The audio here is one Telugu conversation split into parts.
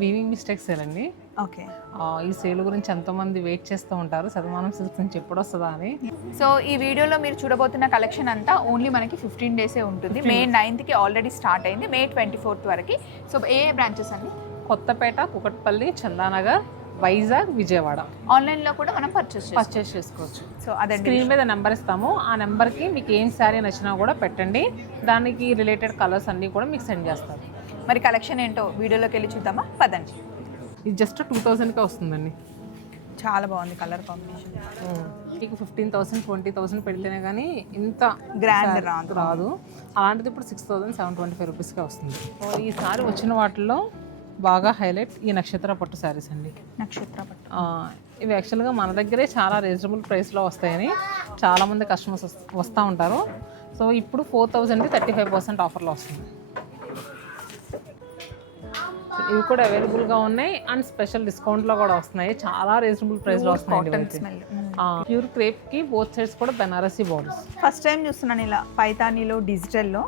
వీవింగ్ మిస్టేక్స్ సేలండి. ఓకే. ఈ సేల్ గురించి ఎంతోమంది వెయిట్ చేస్తూ ఉంటారు, శతమానం సిల్క్స్ నుంచి ఎప్పుడు వస్తుందా అని. సో ఈ వీడియోలో మీరు చూడబోతున్న కలెక్షన్ అంతా ఓన్లీ మనకి 15 డేసే ఉంటుంది. మే 9th ఆల్రెడీ స్టార్ట్ అయింది, మే 24th వరకు. సో ఏ బ్రాంచెస్ అండి? కొత్తపేట, కుకట్పల్లి, చందానగర్, వైజాగ్, విజయవాడ. ఆన్లైన్లో కూడా మనం పర్చేస్ చేసుకోవచ్చు. సో అదే స్క్రీన్ మీద నెంబర్ ఇస్తాము, ఆ నెంబర్కి మీకు ఏం శారీ నచ్చినా కూడా పెట్టండి, దానికి రిలేటెడ్ కలర్స్ అన్నీ కూడా మీకు సెండ్ చేస్తారు. మరి కలెక్షన్ ఏంటో వీడియోలోకి వెళ్ళి చూద్దామా, పదండి. ఇది జస్ట్ 2000కే వస్తుందండి. చాలా బాగుంది కలర్ కాంబినేషన్. మీకు 15,000 20,000 పెడితేనే కానీ ఇంత గ్రాండ్ రాదు. అలాంటిది ఇప్పుడు 6,725 రూపీస్కే వస్తుంది. ఈసారి వచ్చిన వాటిల్లో బాగా హైలైట్ ఈ నక్షత్ర పట్టు శారీస్ అండి. నక్షత్ర పట్టు ఇవి యాక్చువల్గా మన దగ్గరే చాలా రీజనబుల్ ప్రైస్లో వస్తాయని చాలామంది కస్టమర్స్ వస్తూ ఉంటారు. సో ఇప్పుడు 4,000కి 35% ఆఫర్లో వస్తుంది. ఇవి కూడా అవైలబుల్గా ఉన్నాయి అండ్ స్పెషల్ డిస్కౌంట్లో కూడా వస్తున్నాయి. చాలా రీజనబుల్ ప్రైస్లో వస్తున్నాయి. ప్యూర్ క్రేప్కి బోత్ సైడ్స్ కూడా బెనారసీ బోర్డర్స్. ఫస్ట్ టైం చూస్తున్నాను ఇలా పైతానీలో డిజిటల్లో.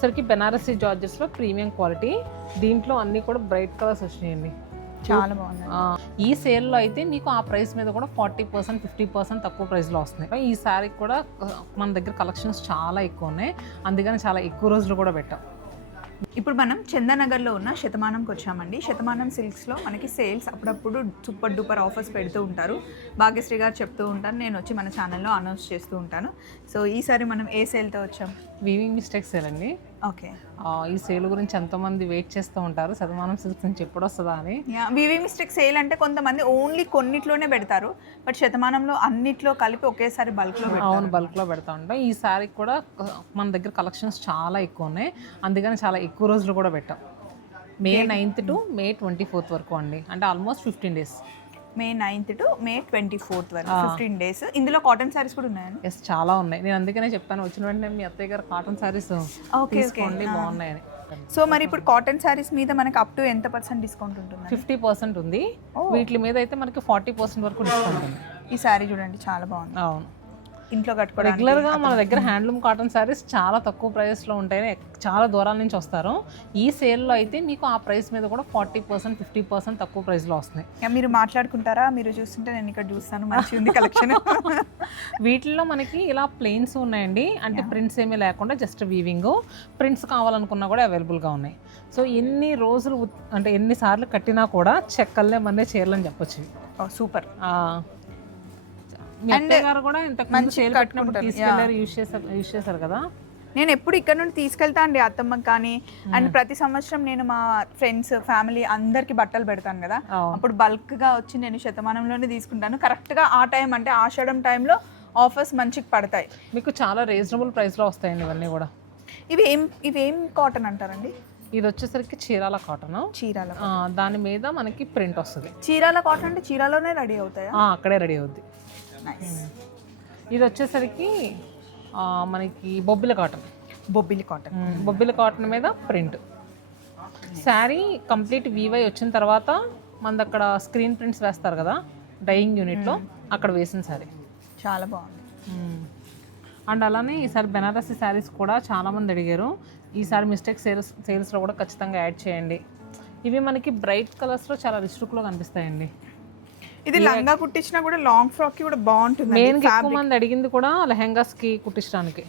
సరికి బెనారసీ జార్జెస్లో ప్రీమియం క్వాలిటీ, దీంట్లో అన్నీ కూడా బ్రైట్ కలర్స్ వచ్చినాయండి. చాలా బాగుంది. ఈ సేల్లో అయితే మీకు ఆ ప్రైస్ మీద కూడా 40% 50% తక్కువ ప్రైస్లో వస్తున్నాయి. ఈ శారీకి కూడా మన దగ్గర కలెక్షన్స్ చాలా ఎక్కువ ఉన్నాయి, అందుకని చాలా ఎక్కువ రోజులు కూడా పెట్టాం. ఇప్పుడు మనం చందానగర్లో ఉన్న శతమానంకి వచ్చామండి. శతమానం సిల్క్స్లో మనకి సేల్స్ అప్పుడప్పుడు సూపర్ డూపర్ ఆఫర్స్ పెడుతూ ఉంటారు. భాగ్యశ్రీ గారు చెప్తూ ఉంటారు, నేను వచ్చి మన ఛానల్లో అనౌన్స్ చేస్తూ ఉంటాను. సో ఈసారి మనం ఏ సేల్తో వచ్చాం? వీవింగ్ మిస్టేక్స్ సేల్ అండి. ఓకే. ఈ సేల్ గురించి ఎంతోమంది వెయిట్ చేస్తూ ఉంటారు, శతమానం సిల్క్స్ నుంచి ఎప్పుడు వస్తుందా అని. వీవింగ్ మిస్టేక్ సేల్ అంటే కొంతమంది ఓన్లీ కొన్నిట్లోనే పెడతారు, బట్ శతమానంలో అన్నిట్లో కలిపి ఒకేసారి బల్క్లో. అవును, బల్క్లో పెడతా ఉంటాం. ఈ శారీకి కూడా మన దగ్గర కలెక్షన్స్ చాలా ఎక్కువ ఉన్నాయి, అందుకని చాలా ఎక్కువ రోజులు కూడా పెట్టాం. మే 9th to మే 24th వరకు అండి, అంటే almost 15 days. May 9th to May 24th వరకు 15 డేస్. ఇందులో కాటన్ శారీస్ కూడా ఉన్నాయండి? ఎస్, చాలా ఉన్నాయి. నేను అందుకనే చెప్పాను, వచ్చిన వెంటనే మీ అత్తయ్య గారు కాటన్ శారీస్ తీసుకోండి, బాగున్నాయని. సో మరి ఇప్పుడు కాటన్ శారీస్ మీద మనకి అప్ టు ఎంత % డిస్కౌంట్ ఉంటుంది? 50% ఉంది. వీటి మీద అయితే మనకి 40% వరకు డిస్కౌంట్ ఉంది. ఈ శారీ చూడండి, చాలా బాగుంది. అవును, ఇంట్లో కట్టుకోవడానికి. రెగ్యులర్గా మన దగ్గర హ్యాండ్లూమ్ కాటన్ శారీస్ చాలా తక్కువ ప్రైస్లో ఉంటాయని చాలా దూరాల నుంచి వస్తారు. ఈ సేల్లో అయితే మీకు ఆ ప్రైస్ మీద కూడా 40% 50% తక్కువ ప్రైస్లో వస్తున్నాయి. మీరు మాట్లాడుకుంటారా? మీరు చూస్తుంటే నేను ఇక్కడ చూస్తాను, మంచి ఉంది కలెక్షన్. వీటిల్లో మనకి ఇలా ప్లెయిన్స్ ఉన్నాయండి, అంటే ప్రింట్స్ ఏమీ లేకుండా జస్ట్ వీవింగ్. ప్రింట్స్ కావాలనుకున్నా కూడా అవైలబుల్గా ఉన్నాయి. సో ఎన్ని రోజులు అంటే ఎన్నిసార్లు కట్టినా కూడా చెక్కల్లే మనే చీరలని చెప్పొచ్చు. సూపర్. మీ అత్తయ్య గారు కూడా ఇంతకుముందు సేల్ కట్టినప్పుడు తీసుకెళ్ళారు, యూజ్ చేశారు కదా. నేను ఎప్పుడు ఇక్కడ నుండి తీసుకెళ్తా అండి అత్తమ్మకి కానీ, అండ్ ప్రతి సంవత్సరం నేను మా ఫ్రెండ్స్ ఫ్యామిలీ అందరికి బట్టలు పెడతాను కదా, అప్పుడు బల్క్గా వచ్చి నేను శతమానంలోనే తీసుకుంటాను. కరెక్ట్గా ఆ టైం అంటే ఆషాఢం టైంలో ఆఫర్స్ మంచిగా పడతాయి. మీకు చాలా రీజనబుల్ ప్రైస్లో వస్తాయండి ఇవన్నీ కూడా. ఇవేం కాటన్ అంటారండి? ఇది వచ్చేసరికి చీరాల కాటన్. చీరాల, దాని మీద మనకి ప్రింట్ వస్తుంది. చీరాల కాటన్ అంటే చీరాలోనే రెడీ అవుతాయా? అక్కడే రెడీ అవుద్ది. ఇది వచ్చేసరికి మనకి బొబ్బిలి కాటన్. బొబ్బిలి కాటన్ మీద ప్రింట్. శారీ కంప్లీట్ వీవై వచ్చిన తర్వాత మనది అక్కడ స్క్రీన్ ప్రింట్స్ వేస్తారు కదా డైయింగ్ యూనిట్లో, అక్కడ వేసిన శారీ చాలా బాగుంది. అండ్ అలానే ఈసారి బెనారసీ శారీస్ కూడా చాలామంది అడిగారు. ఈసారి మిస్టేక్ సేల్స్లో కూడా ఖచ్చితంగా యాడ్ చేయండి. ఇవి మనకి బ్రైట్ కలర్స్లో చాలా రిచ్ లుక్లో కనిపిస్తాయండి. ఇది లంగా కుట్టించినా కూడా లాంగ్ ఫ్రాక్ కి కూడా బాగుంటుంది. మెయిన్ ఎక్కువ మంది అడిగింది కూడా లెహెంగాస్ కి కుట్టించడానికి.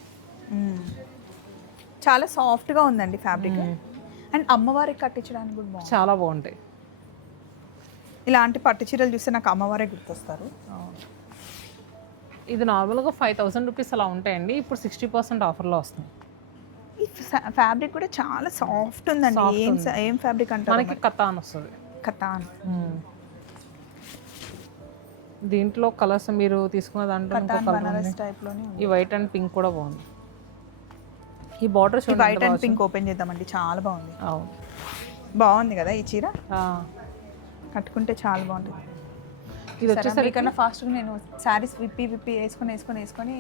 చాలా సాఫ్ట్ గా ఉందండి ఫ్యాబ్రిక్. అండ్ అమ్మవారికి కట్టించడానికి కూడా బాగుంది, చాలా బాగుంటాయి. ఇలాంటి పట్టు చీరలు చూస్తే నాకు అమ్మవారే గుర్తొస్తారు. ఇది నార్మల్గా 5,000 రూపీస్ అలా ఉంటాయండి, ఇప్పుడు 60% ఆఫర్లో వస్తుంది. ఈ ఫ్యాబ్రిక్ కూడా చాలా సాఫ్ట్ ఉందండి. ఏం ఫ్యాబ్రిక్ అంటే మనకి కతాన్ వస్తుంది. కతాన్. దీంట్లో కలర్స్ మీరు తీసుకున్న దాంట్లో ఈ వైట్ అండ్ పింక్ కూడా బాగుంది. ఈ border white and pink open చేద్దామండి, చాలా బాగుంది. బాగుంది కదా ఈ చీర, కట్టుకుంటే చాలా బాగుంటుంది. ఇది వచ్చేసరికి కన్నా ఫాస్ట్గా నేను శారీస్ విప్పి వేసుకొని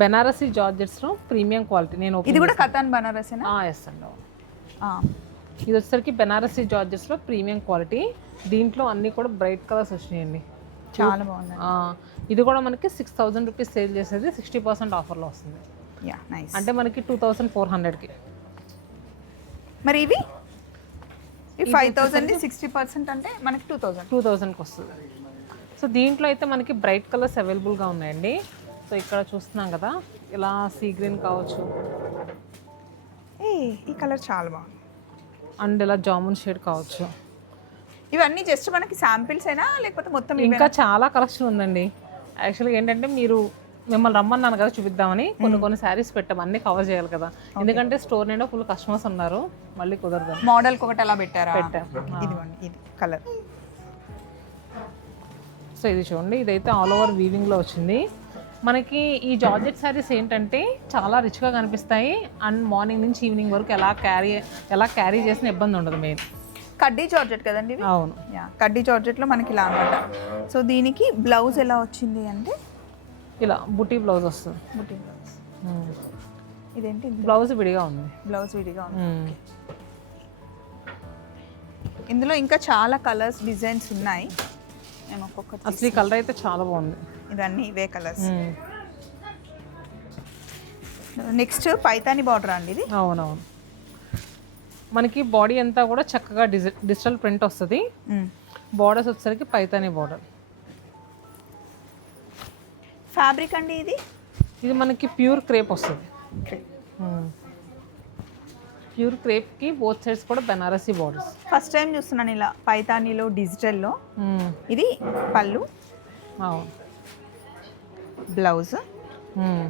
బెనారసీ జార్జెట్స్లో ప్రీమియం క్వాలిటీ. నేను ఇది కూడా కతాన్ బనారసేనా? ఎస్ అండి. ఇది వచ్చేసరికి బెనారసీ జార్జెట్స్లో ప్రీమియం క్వాలిటీ, దీంట్లో అన్నీ కూడా బ్రైట్ కలర్స్ వచ్చినాయండి, చాలా బాగుంది. ఇది కూడా మనకి 6,000 రూపీస్ సేల్ చేసేది 60% ఆఫర్లో వస్తుంది. అంటే మనకి 2,400కి. మరి ఇవి ఈ 5000 60% అంటే మనకి 2000. 2000కి వస్తుంది. సో దీంట్లో అయితే మనకి బ్రైట్ కలర్స్ అవైలబుల్గా ఉన్నాయండి. సో ఇక్కడ చూస్తున్నాం కదా, ఇలా సీ గ్రీన్ కావచ్చు, ఈ కలర్ చాలా బాగుంది, అండ్ ఇలా జామున్ షేడ్ కావచ్చు. ఇవన్నీ జస్ట్ మనకి శాంపిల్స్ అయినా లేకపోతే మొత్తం ఇంకా చాలా కలెక్షన్ ఉందండి. యాక్చువల్గా ఏంటంటే మీరు మిమ్మల్ని రమ్మన్నాను కదా చూపిద్దామని, కొన్ని శారీస్ పెట్టాం, అన్నీ కవర్ చేయాలి కదా, ఎందుకంటే స్టోర్ నిండా ఫుల్ కస్టమర్స్ ఉన్నారు, మళ్ళీ కుదరదు. మోడల్కి ఒకటి అలా పెట్టారా? పెట్టాం. ఇదిగోండి, ఇది కలర్. సో ఇది చూడండి, ఇదైతే ఆల్ ఓవర్ వీవింగ్లో వచ్చింది. మనకి ఈ జార్జెట్ శారీస్ ఏంటంటే చాలా రిచ్గా కనిపిస్తాయి, అండ్ మార్నింగ్ నుంచి ఈవినింగ్ వరకు ఎలా క్యారీ చేసిన ఇబ్బంది ఉండదు. మెయిన్ కడ్డీ జార్జెట్ కదండి ఇవి? అవును, కడ్డీ జార్జెట్లో మనకి ఇలా అనమాట. సో దీనికి బ్లౌజ్ ఎలా వచ్చింది అంటే ఇలా బుటీ బ్లౌజ్ వస్తుంది. బుటీ బ్లౌజ్. ఇదేంటి బ్లౌజ్ విడిగా ఉంది, బ్లౌజ్ విడిగా ఉంది. ఇందులో ఇంకా చాలా కలర్స్ డిజైన్స్ ఉన్నాయి. నేను ఒక్కొక్కటి అసలు ఈ కలర్ అయితే చాలా బాగుంది. ఇవన్నీ ఇవే కలర్స్. నెక్స్ట్ పైతాని బార్డర్ అండి ఇది. అవునవును, మనకి బాడీ అంతా కూడా చక్కగా డిజిటల్ ప్రింట్ వస్తుంది. బార్డర్స్ వచ్చేసరికి పైతాని బార్డర్. ఫ్యాబ్రిక్ అండి ఇది మనకి ప్యూర్ క్రేప్ వస్తుంది. ప్యూర్ క్రేప్కి బోత్ సైడ్స్ కూడా బెనారసీ బార్డర్స్. ఫస్ట్ టైం చూస్తున్నాను ఇలా పైతానీలో డిజిటల్లో. ఇది పళ్ళు, బ్లౌజ్.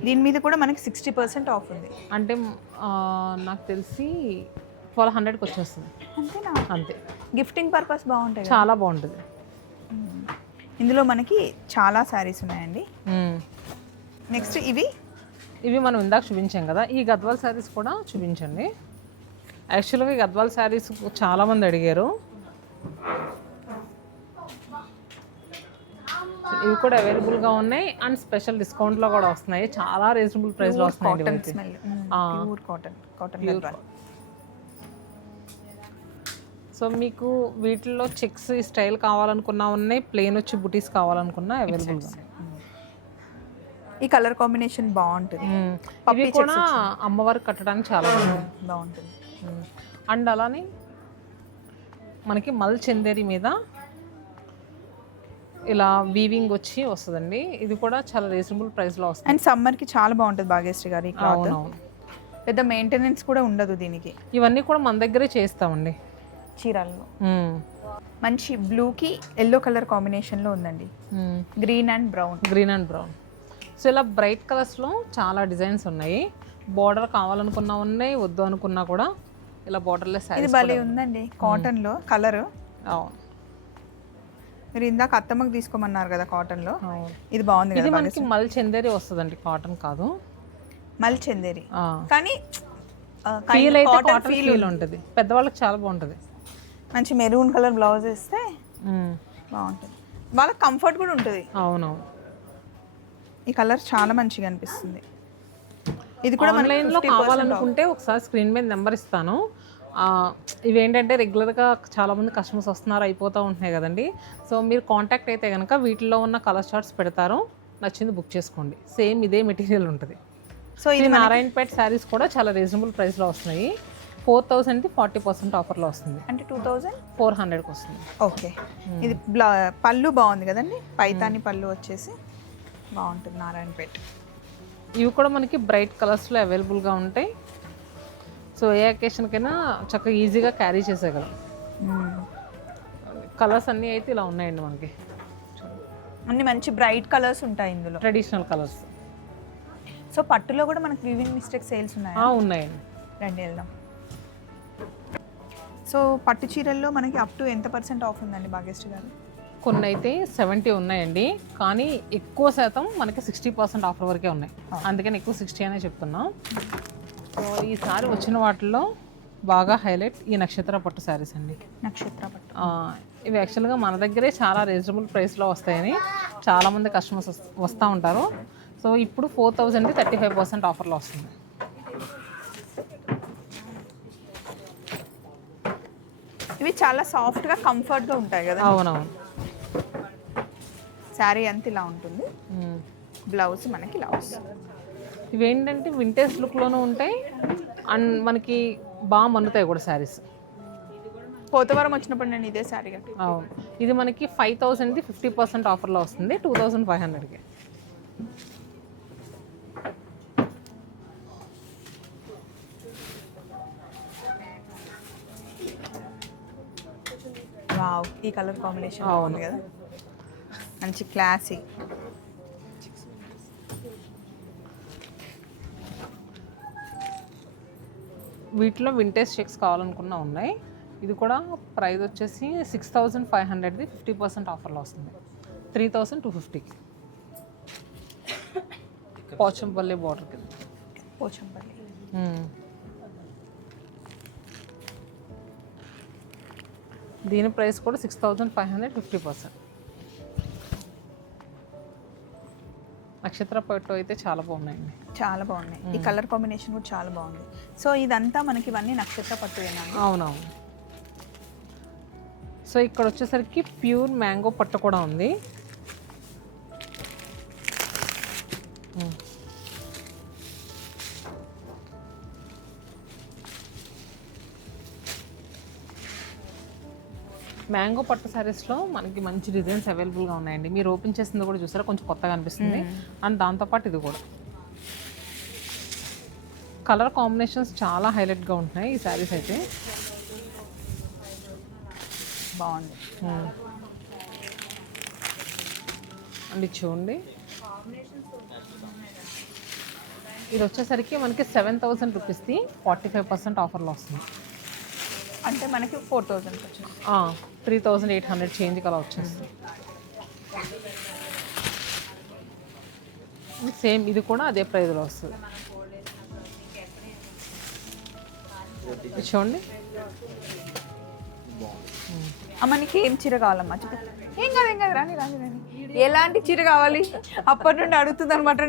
దీని మీద కూడా మనకి 60% ఆఫ్ ఉంది. అంటే నాకు తెలిసి 1200కి వచ్చేస్తుంది. అంతేనా? అంతే. గిఫ్టింగ్ పర్పస్ బాగుంటాయి, చాలా బాగుంటుంది. ఇందులో మనకి చాలా శారీస్ ఉన్నాయండి. నెక్స్ట్ ఇవి మనం ఇందాక చూపించాం కదా, ఈ గద్వాల్ శారీస్ కూడా చూపించండి. యాక్చువల్గా ఈ గద్వాల్ శారీస్ చాలామంది అడిగారు. ఇవి కూడా అవైలబుల్గా ఉన్నాయి, అండ్ స్పెషల్ డిస్కౌంట్లో కూడా వస్తున్నాయి. చాలా రీజనబుల్ ప్రైస్లో వస్తున్నాయి. సో మీకు వీటిల్లో చెక్స్ స్టైల్ కావాలనుకున్నా ఉన్నాయి, ప్లెయిన్ వచ్చి బుటీస్ కావాలనుకున్నా అవైలబుల్గా. ఈ కలర్ కాంబినేషన్ బాగుంటుంది. ఇవి కూడా అమ్మవారికి కట్టడానికి చాలా బాగుంటుంది. అండ్ అలానే మనకి మల్ చందేరి మీద ఇలా వీవింగ్ వచ్చి వస్తుందండి. ఇది కూడా చాలా రీజనబుల్ ప్రైస్లో వస్తుంది. అండ్ సమ్మర్కి చాలా బాగుంటుంది భాగ్యశ్రీ గారు ఈ క్లాత్. పెద్ద మెయింటెనెన్స్ కూడా ఉండదు దీనికి. ఇవన్నీ కూడా మన దగ్గరే చేస్తామండి. చీరల్లో మంచి బ్లూకి ఎల్లో కలర్ కాంబినేషన్లో ఉందండి. Green and brown. సో ఇలా బ్రైట్ కలర్స్లో చాలా డిజైన్స్ ఉన్నాయి. బార్డర్ కావాలనుకున్నా ఉన్నాయి, వద్దు అనుకున్నా కూడా ఇలా బార్డర్లెస్ శారీ. ఇది భలే ఉందండి కాటన్లో కలర్. అవును, మీరు ఇందాక అత్తమ్మకి తీసుకోమన్నారు కదా కాటన్లో, ఇది బాగుంది. ఇది మనకి మల్ చందేరి వస్తుందండి, కాటన్ కాదు. మల్ చందేరి కానీ ఫీల్ అయితే కాటన్ ఫీల్ ఉంటుంది. పెద్దవాళ్ళకి చాలా బాగుంటుంది. మంచి మెరూన్ కలర్ బ్లౌజ్ వేస్తే బాగుంటుంది, వాళ్ళకి కంఫర్ట్ కూడా ఉంటుంది. అవునవును, ఈ కలర్ చాలా మంచిగా అనిపిస్తుంది. ఇది కూడా ఆన్లైన్లో కావాలనుకుంటే ఒకసారి స్క్రీన్ మీద నెంబర్ ఇస్తాను. ఇవేంటంటే రెగ్యులర్గా చాలామంది కస్టమర్స్ వస్తున్నారు, అయిపోతూ ఉంటున్నాయి కదండి. సో మీరు కాంటాక్ట్ అయితే కనుక వీటిలో ఉన్న కలర్ చార్ట్స్ పెడతారు, నచ్చింది బుక్ చేసుకోండి. సేమ్ ఇదే మెటీరియల్ ఉంటుంది. సో ఇది నారాయణపేట శారీస్ కూడా చాలా రీజనబుల్ ప్రైస్లో వస్తున్నాయి. 4000కి 40% ఆఫర్లో వస్తుంది, అంటే 2400కి వస్తుంది. ఓకే. ఇది పళ్ళు బాగుంది కదండి, పైతాని పళ్ళు వచ్చేసి బాగుంటుంది నారాయణపేట. ఇవి కూడా మనకి బ్రైట్ కలర్స్లో అవైలబుల్గా ఉంటాయి. సో ఏ అకేషన్కైనా చక్కగా ఈజీగా క్యారీ చేసేయగలం. కలర్స్ అన్నీ అయితే ఇలా ఉన్నాయండి మనకి. అన్ని మంచి బ్రైట్ కలర్స్ ఉంటాయి ఇందులో, ట్రెడిషనల్ కలర్స్. సో పట్టులో కూడా మనకి వివింగ్ మిస్టేక్ సేల్స్ ఉన్నాయా? ఉన్నాయండి, రండి వెళ్దాం. సో పట్టు చీరల్లో మనకి అప్ టు ఎంత % ఆఫ్ ఉందండి భాగ్యశ్రీ గారు? కొన్ని అయితే 70 ఉన్నాయండి, కానీ ఎక్కువ శాతం మనకి 60% ఆఫర్ వరకే ఉన్నాయి. అందుకని ఎక్కువ 60 అనే చెప్తున్నా. సో ఈసారి వచ్చిన వాటిల్లో బాగా హైలైట్ ఈ నక్షత్ర పట్టు శారీస్ అండి. నక్షత్ర పట్టు ఇవి యాక్చువల్గా మన దగ్గరే చాలా రీజనబుల్ ప్రైస్లో వస్తాయని చాలామంది కస్టమర్స్ వస్తూ ఉంటారు. సో ఇప్పుడు 4000కి 35% ఆఫర్లో వస్తుంది. ఇవి చాలా సాఫ్ట్గా కంఫర్ట్గా ఉంటాయి కదా? అవునవును. శారీ అంతా ఇలా ఉంటుంది, బ్లౌజ్ మనకి ఇలా వస్తుంది. ఇవేంటంటే వింటేజ్ లుక్లోనూ ఉంటాయి, అండ్ మనకి బాగా మన్నుతాయి కూడా శారీస్. పోతవరం వచ్చినప్పుడు నేను ఇదే శారీ కట్టి. అవును, ఇది మనకి 5000ది 50% ఆఫర్లో వస్తుంది 2500కి. వావ్, ఈ కలర్ కాంబినేషన్ బాగుంది కదా, మంచి క్లాసీ. వీటిలో వింటేజ్ చెక్స్ కావాలనుకున్నా ఉన్నాయి. ఇది కూడా ప్రైస్ వచ్చేసి 6500ది 50% ఆఫర్లో వస్తుంది 3250కి. పోచంపల్లి బార్డర్కి. పోచంపల్లి. దీని ప్రైస్ కూడా 6500 50%. నక్షత్ర పట్టు అయితే చాలా బాగున్నాయండి. చాలా బాగున్నాయి. ఈ కలర్ కాంబినేషన్ కూడా చాలా బాగుంది. సో ఇదంతా మనకి ఇవన్నీ నక్షత్ర పట్టు ఏనా? అవునవును. సో ఇక్కడ వచ్చేసరికి ప్యూర్ మ్యాంగో పట్టు కూడా ఉంది. మ్యాంగో పట్టు శారీస్లో మనకి మంచి డిజైన్స్ అవైలబుల్గా ఉన్నాయండి. మీరు ఓపెన్ చేసింది కూడా చూసారా, కొంచెం కొత్తగా అనిపిస్తుంది. అండ్ దాంతోపాటు ఇది కూడా కలర్ కాంబినేషన్స్ చాలా హైలైట్గా ఉంటున్నాయి ఈ శారీస్ అయితే. బాగుంది. అండ్ ఇది చూడండి, ఇది వచ్చేసరికి మనకి 7000 రూపీస్ది 45% ఆఫర్లో వస్తుంది. అంటే మనకి 4000 వచ్చింది. 3800 చేంజ్ కలా వచ్చేస్తుంది. సేమ్ ఇది కూడా అదే ప్రైస్లో వస్తుంది. చూడండి, అమ్మ నీకు ఏం చీర కావాలమ్మా చెప్పు. ఏం కాదు ఏం కాదు, రాని రాని రాని. ఎలాంటి చీర కావాలి అప్పటి నుండి అడుగుతుంది అనమాట.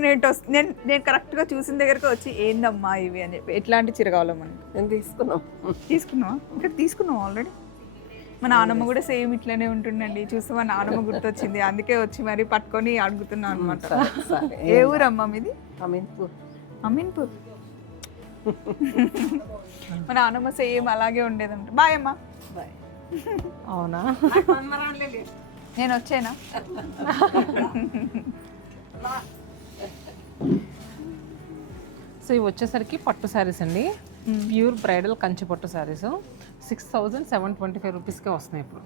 నేను కరెక్ట్గా చూసిన దగ్గరకు వచ్చి ఏందమ్మా ఇవి అని చెప్పి. ఎట్లాంటి చీర కావాలమ్మా? నేను తీసుకున్నావా? ఇక్కడ తీసుకున్నావా ఆల్రెడీ? మా నాన్నమ్మ కూడా సేమ్ ఇట్లనే ఉంటుండండి. చూస్తే మా నాన్నమ్మ గుర్తొచ్చింది, అందుకే వచ్చి మరి పట్టుకొని అడుగుతున్నాను అనమాట. ఏ ఊరమ్మా మీది? అమీన్పూర్. అమీన్పూర్. మా నాన్నమ్మ సేమ్ అలాగే ఉండేదంట. బాయ్ అమ్మా. బాయ్. అవునా? నేను వచ్చేనా? సో ఇవి వచ్చేసరికి పట్టు శారీస్ అండి, ప్యూర్ బ్రైడల్ కంచి పట్టు శారీస్ 6725 రూపీస్కే వస్తున్నాయి ఇప్పుడు.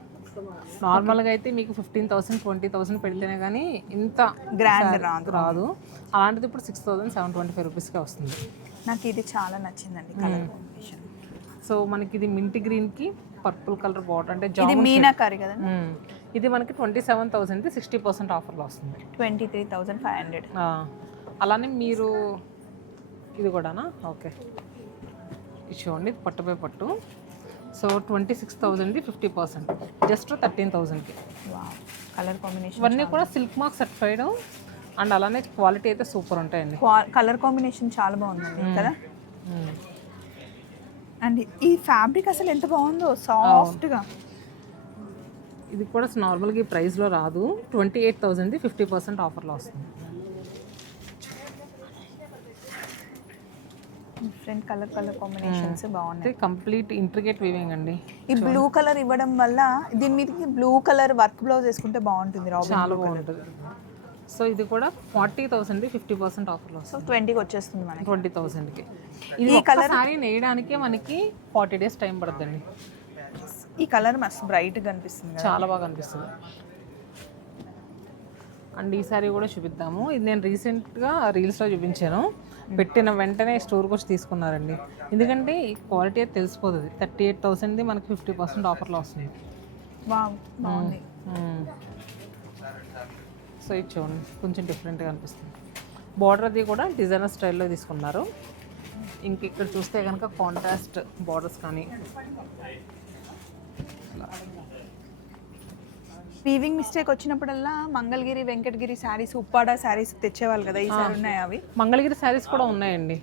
నార్మల్గా అయితే మీకు 15,000 20,000 పెడితేనే కానీ ఇంత గ్రాండ్ రాదు. అలాంటిది ఇప్పుడు 6725 రూపీస్కే వస్తుంది. నాకు ఇది చాలా నచ్చిందండి కలర్ కాంబినేషన్. సో మనకి ఇది మింట్ గ్రీన్కి పర్పుల్ కలర్ బార్డర్, అంటే ఇది మీనాకరి కదా. ఇది మనకి 27,000ది 60% ఆఫర్లో వస్తుంది 23,500. అలానే మీరు ఇది కూడానా? ఓకే, ఇది చూడండి, ఇది పట్టుపై పట్టు. సో 26,000ది 50%, జస్ట్ 13,000కి. కలర్ కాంబినేషన్ ఇవన్నీ కూడా సిల్క్ మార్క్ సర్టిఫైడ్ అండ్ అలానే క్వాలిటీ అయితే సూపర్ ఉంటాయండి. కలర్ కాంబినేషన్ చాలా బాగుందండి కదా. అండ్ ఈ ఫ్యాబ్రిక్ అసలు ఎంత బాగుందో, సాఫ్ట్గా. ఇది కూడా నార్మల్గా ఈ ప్రైస్లో రాదు. 28,000ది 50% ఆఫర్లో వస్తుంది. డిఫరెంట్ కలర్ కాంబినేషన్స్ బాగున్నాయి. కంప్లీట్ ఇంట్రికేట్ వీవింగ్ అండి. ఈ బ్లూ కలర్ ఇవ్వడం వల్ల దీని మీదకి బ్లూ కలర్ వర్క్ బ్లౌజ్ వేసుకుంటే బాగుంటుంది. చాలా బాగుంటుంది. సో ఇది కూడా 40,000ది 50% ఆఫర్లో వస్తుంది. 20కి వచ్చేస్తుంది మనకి. 20,000కి. ఈ కలర్ సారీ నేయడానికి మనకి 40 డేస్ టైం పడుతుందండి. ఈ కలర్ మస్తు బ్రైట్గా కనిపిస్తుంది, చాలా బాగా అనిపిస్తుంది. అండ్ ఈ సారీ కూడా చూపిద్దాము. ఇది నేను రీసెంట్గా రీల్స్లో చూపించాను. పెట్టిన వెంటనే స్టోర్కి వచ్చి తీసుకున్నారండి. ఎందుకంటే ఈ క్వాలిటీ అయితే తెలిసిపోతుంది. 38,000ది మనకి 50% ఆఫర్లో వస్తుంది. బాగుంది. సో ఇది చూడండి, కొంచెం డిఫరెంట్గా అనిపిస్తుంది. బార్డర్ అది కూడా డిజైనర్ స్టైల్లో తీసుకున్నారు. ఇంక ఇక్కడ చూస్తే కనుక కాంట్రాస్ట్ బార్డర్స్ కానీ. వీవింగ్ మిస్టేక్ వచ్చినప్పుడల్లా మంగళగిరి, వెంకటగిరి శారీస్, ఉప్పాడ శారీస్ తెచ్చేవాళ్ళు కదా. ఈసారి ఉన్నాయి అవి? మంగళగిరి శారీస్ కూడా ఉన్నాయండి.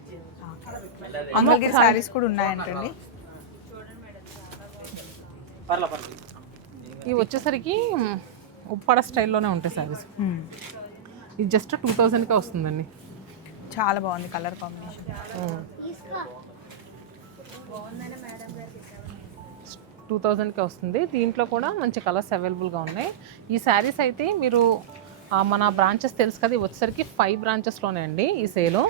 మంగళగిరి శారీస్ కూడా ఉన్నాయంటండి. ఇవి వచ్చేసరికి ఉప్పాడ స్టైల్లోనే ఉంటాయి శారీస్. ఇది జస్ట్ 2000కే వస్తుందండి. చాలా బాగుంది కలర్ కాంబినేషన్. 2000కి వస్తుంది. దీంట్లో కూడా మంచి కలర్స్ అవైలబుల్గా ఉన్నాయి. ఈ శారీస్ అయితే మీరు మన బ్రాంచెస్ తెలుసు కదా, వచ్చేసరికి 5 బ్రాంచెస్లోనే అండి ఈ సేలు.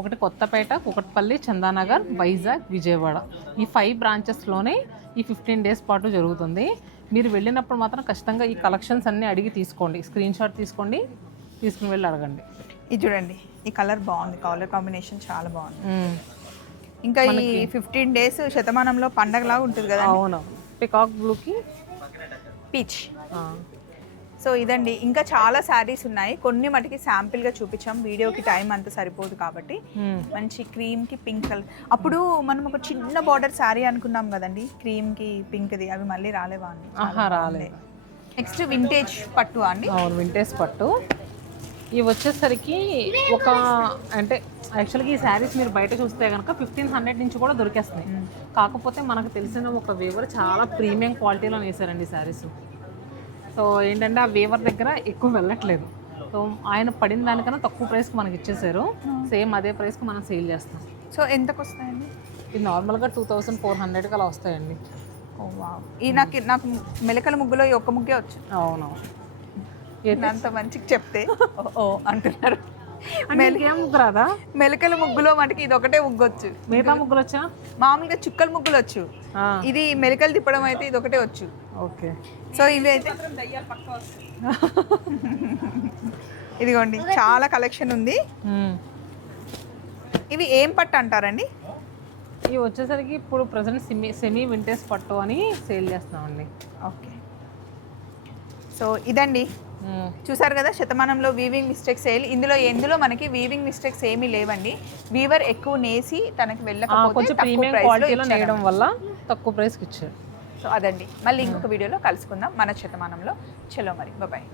ఒకటి కొత్తపేట, కుకట్పల్లి, చందానగర్, వైజాగ్, విజయవాడ. ఈ 5 బ్రాంచెస్లోనే ఈ 15 డేస్ పాటు జరుగుతుంది. మీరు వెళ్ళినప్పుడు మాత్రం ఖచ్చితంగా ఈ కలెక్షన్స్ అన్నీ అడిగి తీసుకోండి, స్క్రీన్ షాట్ తీసుకోండి, తీసుకుని వెళ్ళి అడగండి. ఇది చూడండి, ఈ కలర్ బాగుంది, కలర్ కాంబినేషన్ చాలా బాగుంది. ఇంకా ఈ 15 డేస్ శతమానంలో పండగలాగా ఉంటుంది కదా. అవును, పికాక్ బ్లూకి పీచ్. సో ఇదండి, ఇంకా చాలా శారీస్ ఉన్నాయి. కొన్ని మటుకి శాంపిల్గా చూపించాం, వీడియోకి టైం అంత సరిపోదు కాబట్టి. మంచి క్రీమ్కి పింక్ కలర్. అప్పుడు మనం ఒక చిన్న బార్డర్ శారీ అనుకున్నాం కదండి, క్రీమ్కి పింక్ది, అవి మళ్ళీ రాలేవా అండి? రాలేదు. నెక్స్ట్ వింటేజ్ పట్టు అండి. అవును, వింటేజ్ పట్టు. ఇవి వచ్చేసరికి ఒక అంటే యాక్చువల్గా ఈ శారీస్ మీరు బయట చూస్తే కనుక 1500 నుంచి కూడా దొరికేస్తున్నాయి. కాకపోతే మనకు తెలిసిన ఒక వేవర్ చాలా ప్రీమియం క్వాలిటీలో వేసారండి ఈ శారీస్. సో ఏంటంటే ఆ వేవర్ దగ్గర ఎక్కువ వెళ్ళట్లేదు. సో ఆయన పడిన దానికన్నా తక్కువ ప్రైస్కి మనకి ఇచ్చేసారు. సేమ్ అదే ప్రైస్కి మనం సేల్ చేస్తాం. సో ఎంతకు వస్తాయండి? ఇది నార్మల్గా 2400కి అలా వస్తాయండి. ఓ వావ్. ఈ నాకు మెలకల ముగ్గులో ఈ ఒక్క ముగ్గే వచ్చు. అవును, అంత మంచిగా చెప్తే ఓ అంటున్నారు. ముగ్గు రాదా? మెలకల ముగ్గులో మనకి ఇది ఒకటే ముగ్గొచ్చు. మిగతా ముగ్గులు వచ్చా? మామూలుగా చుక్కల ముగ్గులు వచ్చు, ఇది మెలకలు తిప్పడం అయితే ఇది ఒకటే వచ్చు. ఓకే. సో ఇవి అయితే ఇదిగోండి, చాలా కలెక్షన్ ఉంది. ఇవి ఏం పట్టు అంటారండి? ఇవి వచ్చేసరికి ఇప్పుడు ప్రజెంట్ సెమీ వింటేజ్ పట్టు అని సేల్ చేస్తున్నామండి. ఓకే. సో ఇదండి, చూసారు కదా శతమానంలో వీవింగ్ మిస్టేక్స్ సేల్. ఎందులో మనకి వీవింగ్ మిస్టేక్స్ ఏమీ లేవండి. వీవర్ ఎక్కువ నేసి తనకి వెళ్ళకపోతే కొంచెం ప్రీమియం క్వాలిటీలో నేయడం వల్ల తక్కువ ప్రైస్కి ఇచ్చారు. సో అదండి, మళ్ళీ ఇంకొక వీడియోలో కలుసుకుందాం మన శతమానంలో. చలో మరి, బాయ్.